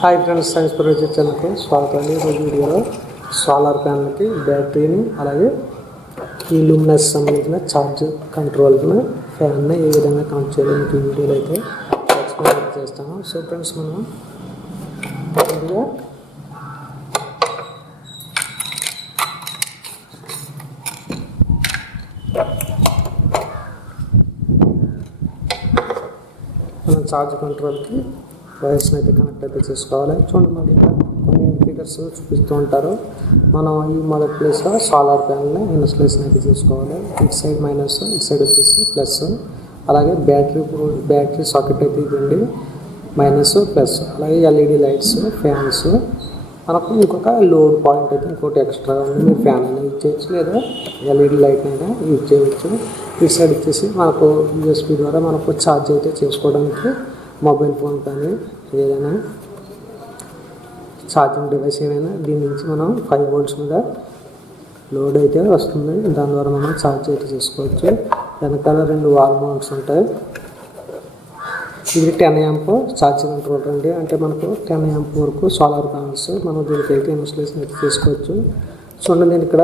Hi friends, science project ఛానల్కి స్వాగతం. ఈరోజు వీడియోలో సోలార్ ప్యానల్కి బ్యాటరీని అలాగే ఈ లూమినస్ సంబంధించిన ఛార్జ్ కంట్రోల్ని ఫ్యాన్ని ఏ విధంగా కనెక్ట్ చేయాలి ఈ వీడియోలో అయితే ఎక్స్ప్లెయిన్ చేస్తాను. సో ఫ్రెండ్స్, మనం ముందుగా మనం ఛార్జ్ కంట్రోల్కి వైర్స్ని అయితే కనెక్ట్ అయితే చేసుకోవాలి. చూడండి, మనకి కొన్ని ఇండికేటర్స్ చూపిస్తూ ఉంటారు. మనం ఈ మొదటి ప్లేస్లో సోలార్ ప్యానల్ని ఇన్స్టలేషన్ అయితే చేసుకోవాలి. ఇటు సైడ్ మైనస్, ఇటు సైడ్ వచ్చేసి ప్లస్. అలాగే బ్యాటరీ సాకెట్ అయితే ఇదండి, మైనస్ ప్లస్. అలాగే ఎల్ఈడి లైట్స్, ఫ్యాన్స్. మనకు ఇంకొక లోడ్ పాయింట్ అయితే ఇంకోటి ఎక్స్ట్రా ఉంది. మీరు ఫ్యాన్ అయినా యూజ్ చేయొచ్చు, లేదా ఎల్ఈడి లైట్ అయినా యూజ్ చేయవచ్చు. ఇటు సైడ్ వచ్చేసి మనకు యూఎస్బి ద్వారా మనకు ఛార్జ్ అయితే చేసుకోవడానికి మొబైల్ ఫోన్ కానీ ఏదైనా ఛార్జింగ్ డివైస్ ఏమైనా దీని నుంచి మనం 5 volts మీద లోడ్ అయితే వస్తుంది. దాని ద్వారా మనం ఛార్జ్ అయితే చేసుకోవచ్చు. వెనకాల 2 వాల్ మౌంట్స్ ఉంటాయి. ఇది 10 amp ఛార్జింగ్ కంట్రోలర్ అండి. అంటే మనకు 10 amp వరకు సోలార్ ప్యానల్స్ మనం దీనికి అయితే ఇన్స్టలేషన్ అయితే చేసుకోవచ్చు. చూడండి, నేను ఇక్కడ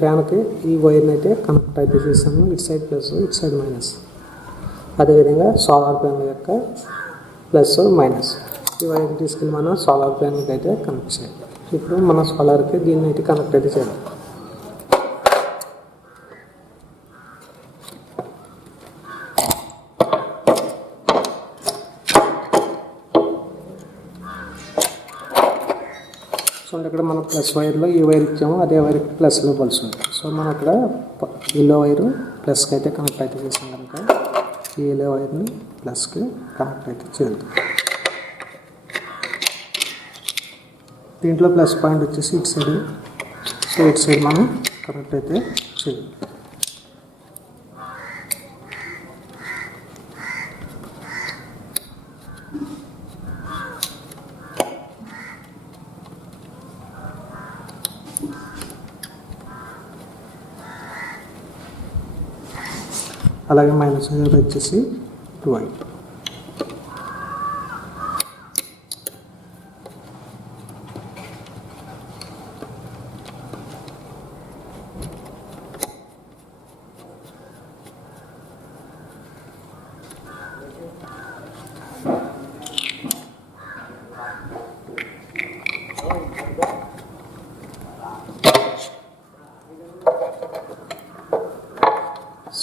ఫ్యాన్కి ఈ వైర్ని అయితే కనెక్ట్ అయితే చేశాను. ఇటు సైడ్ ప్లస్, ఇటు సైడ్ మైనస్. అదేవిధంగా సోలార్ ప్యానల్ యొక్క ప్లస్ మైనస్ ఈ వైర్ తీసుకెళ్ళి మనం సోలార్ ప్యానల్కి అయితే కనెక్ట్ చేయాలి. ఇప్పుడు మన సోలార్కి దీన్ని అయితే కనెక్ట్ అయితే చేయాలి. సో ఇక్కడ మనం ప్లస్ వైర్లో ఈ వైర్ ఇచ్చాము, అదే వైర్కి ప్లస్లో పల్స్ ఉంది. సో మనం అక్కడ ఎల్లో వైరు ప్లస్కి అయితే కనెక్ట్ అయితే చేసాం కనుక ఈ ఎల్లో వైర్ని ప్లస్కి కనెక్ట్ అయితే చేయాలి. దీంట్లో ప్లస్ పాయింట్ వచ్చేసి ఇటు సైడ్. సో ఇటు సైడ్ మనం కనెక్ట్ అయితే చేయాలి. అలాగే మైనస్ వచ్చేసి వైట్.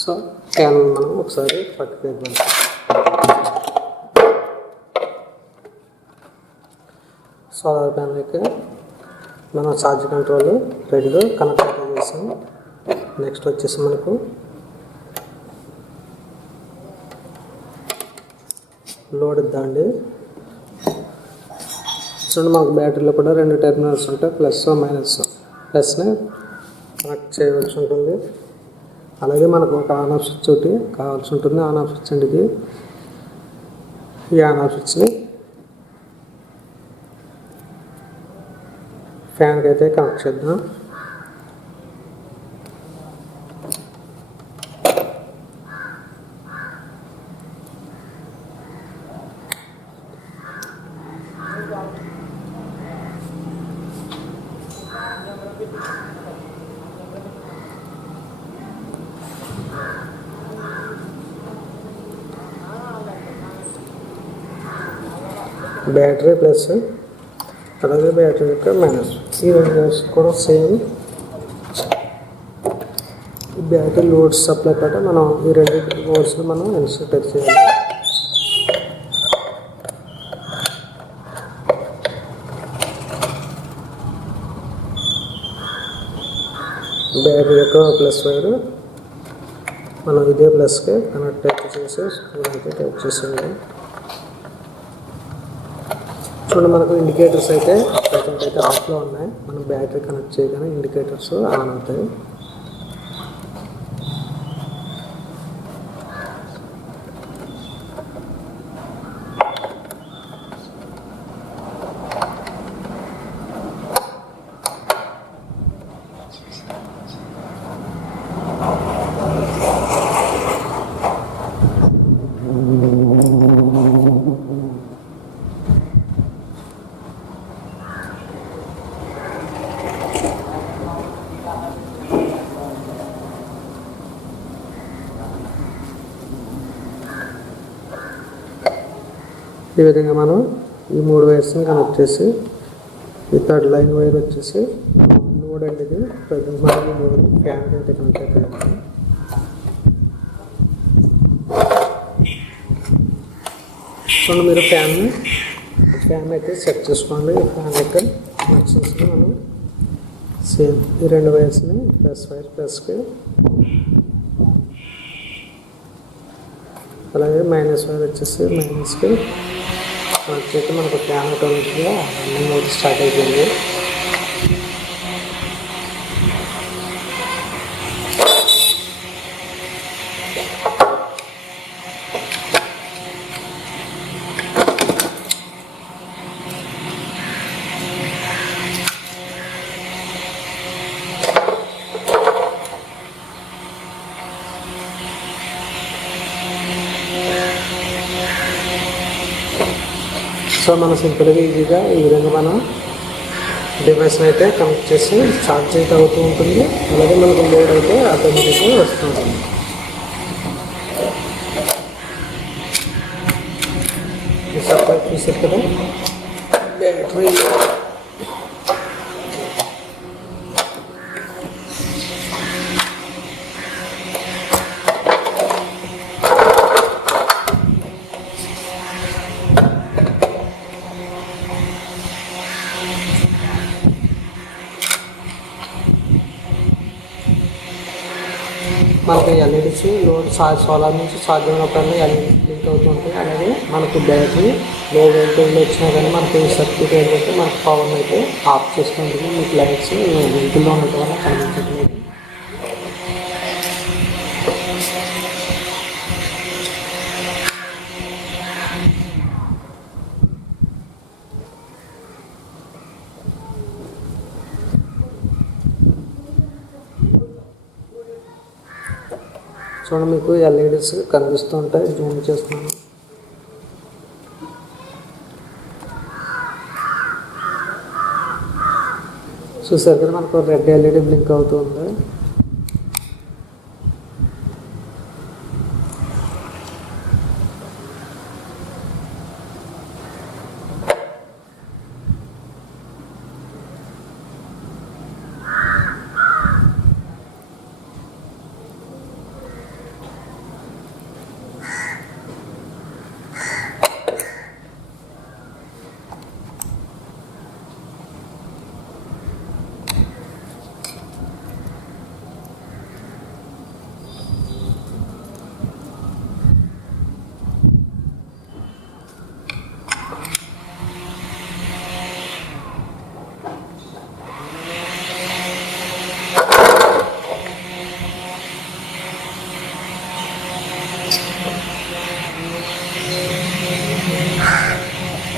సో ఫ్యాన్ మనం ఒకసారి పట్టుకేద్దాం. సోలార్ ప్యానల్కి మనం ఛార్జ్ కంట్రోల్ 2 కనెక్ట్ అయితే చేసాం. నెక్స్ట్ వచ్చేసి మనకు లోడ్ ఇద్దామండి. చూడండి, మనకు బ్యాటరీలో కూడా 2 టెర్మినల్స్ ఉంటాయి, ప్లస్ మైనస్. ప్లస్ని కనెక్ట్ చేయవలసి ఉంటుంది. అలాగే మనకు ఒక ఆన్ ఆఫ్ స్విచ్ ఒకటి కావాల్సి ఉంటుంది. ఆన్ ఆఫ్ స్విచ్ అండి ఇది. ఈ ఆన్ ఆఫ్ స్విచ్ని ఫ్యాన్కి అయితే కనెక్ట్ చేద్దాం. బ్యాటరీ ప్లస్, అలాగే బ్యాటరీ యొక్క మైనస్. ఈ 2 కూడా సేమ్. బ్యాటరీ లోడ్ సప్లై పట్ల మనం ఈ 2 లోడ్స్ని మనం ఇన్సర్ట్ చేయాలి. బ్యాటరీ యొక్క ప్లస్ వైరు మనం ఇదే ప్లస్కి కనెక్ట్ అయితే చేసి స్క్రూ అయితే టైప్ చేసేయాలి. చూడండి, మనకు ఇండికేటర్స్ అయితే ప్రజెంట్ అయితే ఆఫ్లో ఉన్నాయి. మనం బ్యాటరీ కనెక్ట్ చేయగానే ఇండికేటర్స్ ఆన్ అవుతాయి. ఈ విధంగా మనం ఈ 3 వైర్స్ని కనెక్ట్ చేసి ఈ థర్డ్ లైన్ వైర్ వచ్చేసి లోడ్ అండి. ఇది ప్రజెంట్ మనకి లోడ్ ఫ్యాన్ అయితే కనెక్ట్ అవుతుంది. చూడండి, మీరు ఫ్యాన్ అయితే సెట్ చేసుకోండి. ఫ్యాన్ యొక్క కనెక్షన్స్ని మనం సేమ్ ఈ 2 వైర్స్ని ప్లస్ వైర్ ప్లస్కి, అలాగే మైనస్ వైర్ వచ్చేసి మైనస్కి కనెక్ట్ అయితే మనకు ఫ్యాన్ ఆటోమేటిక్గా రన్నింగ్ అవుట్ స్టార్ట్ అయిపోయింది. సో మనం సింపుల్గా ఈజీగా ఈ విధంగా మనం డివైస్ని అయితే కనెక్ట్ చేసి ఛార్జ్ అయితే అవుతూ ఉంటుంది. అలాగే మనకు లోడ్ అయితే ఆటోమేటిక్గా వస్తూ ఉంటుంది. సప్లై చూసారు కదా, బ్యాటరీ మనకు ఎల్ఈడీస్ లోడ్ సోలార్ నుంచి ఛార్జ్ అయినప్పుడు ఎల్ఈడీస్ బ్లింక్ అవుతూ ఉంటాయి. అలాగే మనకు బ్యాటరీ లో వోల్టేజ్లో వచ్చినా కానీ మనకు సర్క్యూట్ ఏంటంటే మనకు పవర్ అయితే ఆఫ్ చేస్తుంటుంది. మీకు లైట్స్ వెహికల్లో ఉండటం వల్ల కనిపించట్లేదు. చూడండి, మీకు ఎల్ఈడీస్ కనిపిస్తూ ఉంటాయి. జూమ్ చేస్తున్నాను. చూసారు కదా, మనకు రెడ్ ఎల్ఈడీ బ్లింక్ అవుతుంది.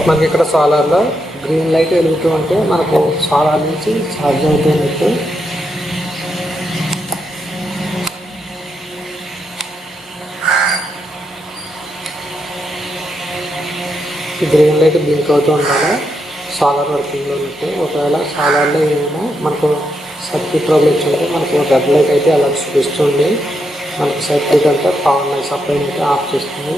మనకి ఇక్కడ సోలార్లో గ్రీన్ లైట్ వెలుగుతూ ఉంటే మనకు సోలార్ నుంచి ఛార్జ్ అవుతున్నట్టు. గ్రీన్ లైట్ బ్లింక్ అవుతూ ఉండాలి సోలార్ వర్కింగ్లో ఉన్నట్టు. ఒకవేళ సోలార్లో ఏమైనా మనకు సర్క్యూట్ ట్రబుల్ వచ్చింటే మనకు రెడ్ లైట్ అయితే అలా చూపిస్తుంది. మనకు సర్క్యూట్ అంతా పవర్ సప్లై అయితే ఆఫ్ చేస్తుంది.